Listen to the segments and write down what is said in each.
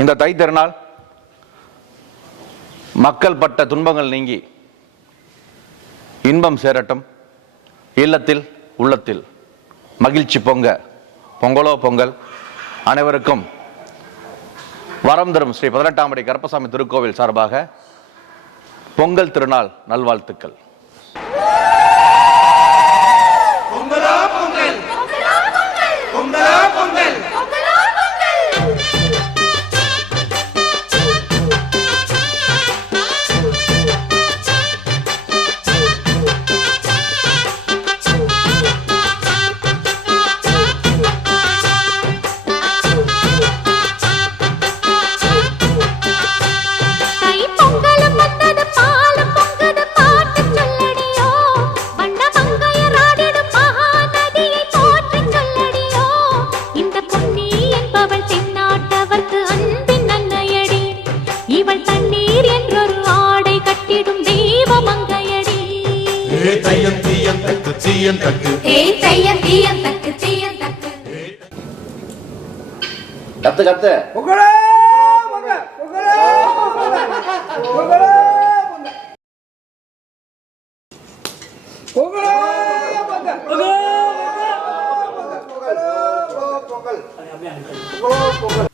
இந்த தை திருநாள் மக்கள் பட்ட துன்பங்கள் நீங்கி இன்பம் சேரட்டும். இல்லத்தில் உள்ளத்தில் மகிழ்ச்சி பொங்க. பொங்கலோ பொங்கல். அனைவருக்கும் வரம் தரும் ஸ்ரீ பதினெட்டாம் படி கருப்பசாமி திருக்கோவில் சார்பாக பொங்கல் திருநாள் நல்வாழ்த்துக்கள். இவள் தண்ணீர் என்றொரு ஆடை கட்டிடும் தெய்வ மங்கையடி ஏ தையம் தீயம் தக்கு தீயம் தக்கு ஏய் தையம் தீயம் தக்கு தீயம் தக்கு கத்து கத்து பொங்கலே பொங்கல் பொங்கலே பொங்கல்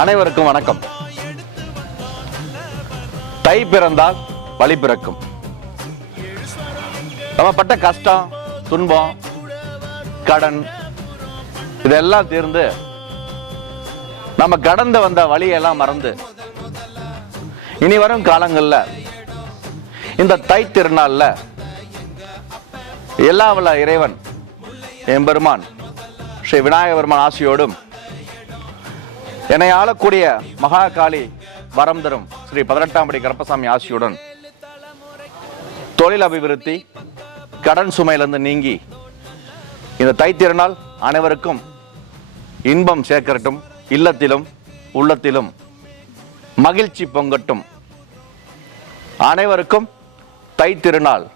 அனைவருக்கும் வணக்கம். தை பிறந்தால் வழி பிறக்கும். நம்ம பட்ட கஷ்டம் துன்பம் கடன் இதெல்லாம் தீர்ந்து நம்ம கடந்து வந்த வழியெல்லாம் மறந்து இனி வரும் காலங்கள்ல இந்த தை திருநாளில் எல்லா வல்ல இறைவன் எம்பெருமான் ஸ்ரீ விநாயக பெருமான் ஆசியோடும் என்னை ஆளக்கூடிய மகா காளி வரம் தரும் ஸ்ரீ பதினெட்டாம் படி கருப்பசாமி ஆசியுடன் தொழில் அபிவிருத்தி கடன் சுமையிலிருந்து நீங்கி இந்த தைத்திருநாள் அனைவருக்கும் இன்பம் சேர்க்கட்டும் இல்லத்திலும் உள்ளத்திலும் மகிழ்ச்சி பொங்கட்டும். அனைவருக்கும் தைத்திருநாள்.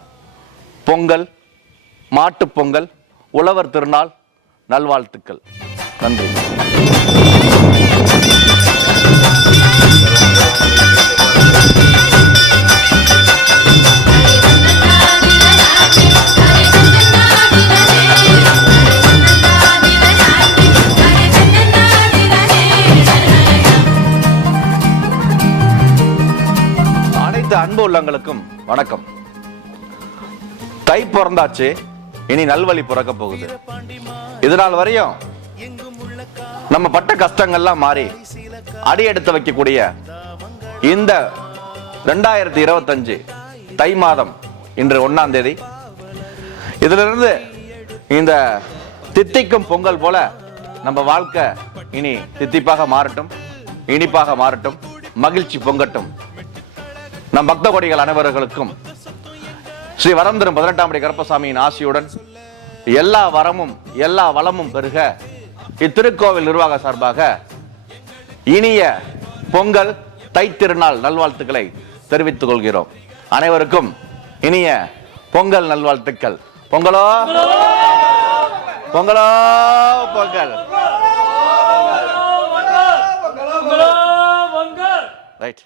பொங்கல் மாட்டுப் பொங்கல் உழவர் திருநாள் நல்வாழ்த்துக்கள். நன்றி. அன்பு உள்ளங்களுக்கும் வணக்கம். தை பிறந்தாச்சு இனி நல்வழி பிறக்க போகுது. இதனால் வரையும் நம்ம பட்ட கஷ்டங்கள்லாம் மாறி அடி எடுத்து வைக்கக்கூடிய இந்த ரெண்டாயிரத்தி இருபத்தஞ்சு தை மாதம் இன்று ஒன்னாம் தேதி. இதிலிருந்து இந்த தித்திக்கும் பொங்கல் போல நம்ம வாழ்க்கை இனி தித்திப்பாக மாறட்டும் இனிப்பாக மாறட்டும் மகிழ்ச்சி பொங்கட்டும். நம் பக்த கொடிகள் அனைவர்களுக்கும் ஸ்ரீ வரந்தரும் பதினெட்டாம் படி கருப்பசாமியின் ஆசியுடன் எல்லா வரமும் எல்லா வளமும் பெருக. இத்திருக்கோவில் நிர்வாக சார்பாக இனிய பொங்கல் தைத்திருநாள் நல்வாழ்த்துக்களை தெரிவித்துக் கொள்கிறோம். அனைவருக்கும் இனிய பொங்கல் நல்வாழ்த்துக்கள். பொங்கலோ? பொங்கலோ பொங்கல். ரைட்.